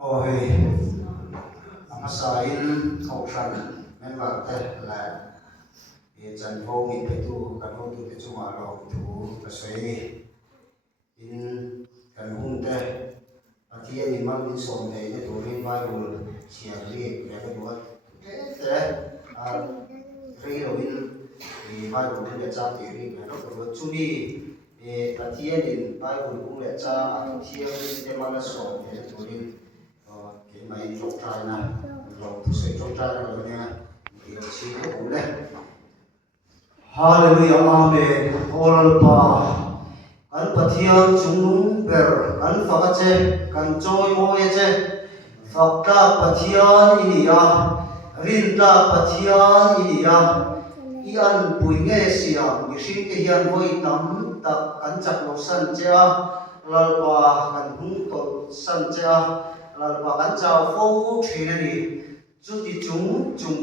Ôi, mà sao in khẩu sản nên là thế là chân vô mình phải tu cần vô tu để chúng mà lo tu và xây in cần hôn thế và khi anh mang in sòng này để tu lên vai rồi chia liệt để cái đó thế ri rồi in thì vai rồi để cha thì ri nó có chú đi và khi anh vai rồi cũng để cha khi anh mang sòng để tu lên cái máy trộn trai này lồng tu sấy trộn trai rồi nha thì chỉ có cũng đấy. Hallelujah, Amen. Oral pa. Kan pathian chungnung ber kan fakache kan joy moyeche fakta pathian inia rinta pathian inia ian puinge sia mishin ke hian voi tam tak kan chak lo san chea lalpa kan hung to san chea lalpa kan chao fo thine ni chu ti chung chung